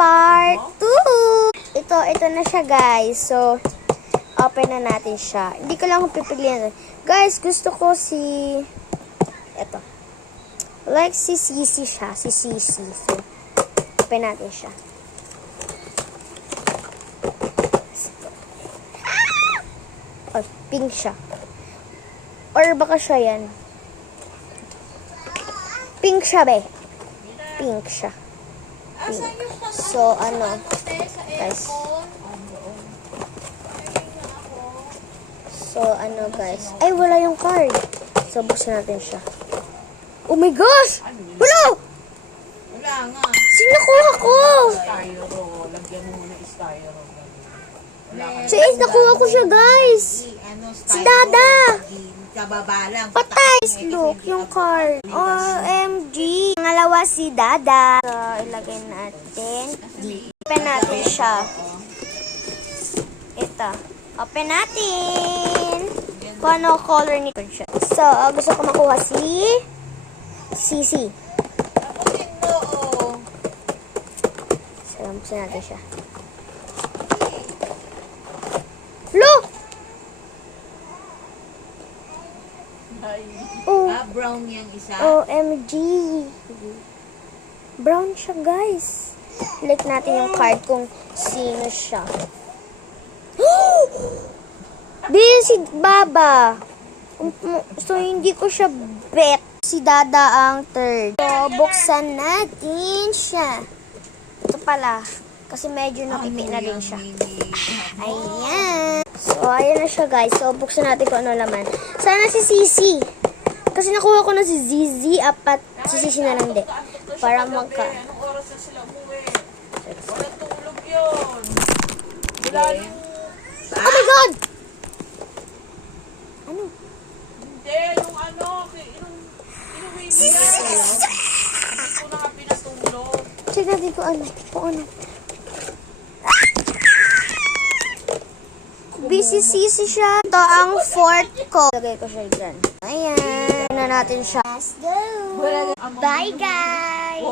part 2. Ito na siya, guys. So, open na natin siya. Hindi ko lang pipiliin. Guys, gusto ko si... Ito. Like si Sisi siya. Si Sisi. So, open natin siya. Oh, pink siya. Or baka siya yan. Pink siya, be. Pink siya. Pink. So, ano. Guys. So, ano, guys. Ay, wala yung card. So, buksan natin siya. Oh my gosh! Wala! Wala nga. Sino nakuha ko? Styro. Lagyan mo muna styro. Si Ace, nakuha ko siya, guys. Si Dada. Kababa lang. Patay! Look, yung card. OMG. Pangalawa si Dada. So, ilagay natin. Open natin siya. Ito. Open natin. Kung ano color nito siya. So, gusto ko makuha si Sisi. So, buksan natin siya. Look! Oh. Brown yung isa. OMG. Brown siya, guys. Click natin yung card kung sino siya. This si Baba. So, hindi ko siya bet. Si Dada ang third. So, buksan natin siya. Ito pala. Kasi medyo nakipi na rin siya. Ayan. So, ayan na siya, guys. So, buksan natin kung ano laman. Sana si Sisi. Kasi nakuha ko na si Zizi, apat. Si Sisi na lang din. Para magka... Anong oras na sila umuwi? Walang tulog yun. Wala yung... Oh my God! Ano? Hindi, yung ano, inuwi niya. Hindi ko na nga pinatulog. Check natin kung ano. Kung ano. Busy Sisi siya. Ito ang fourth ko. Lagay ko siya dyan. Ayan. Na natin siya. Let's go! Bye, guys!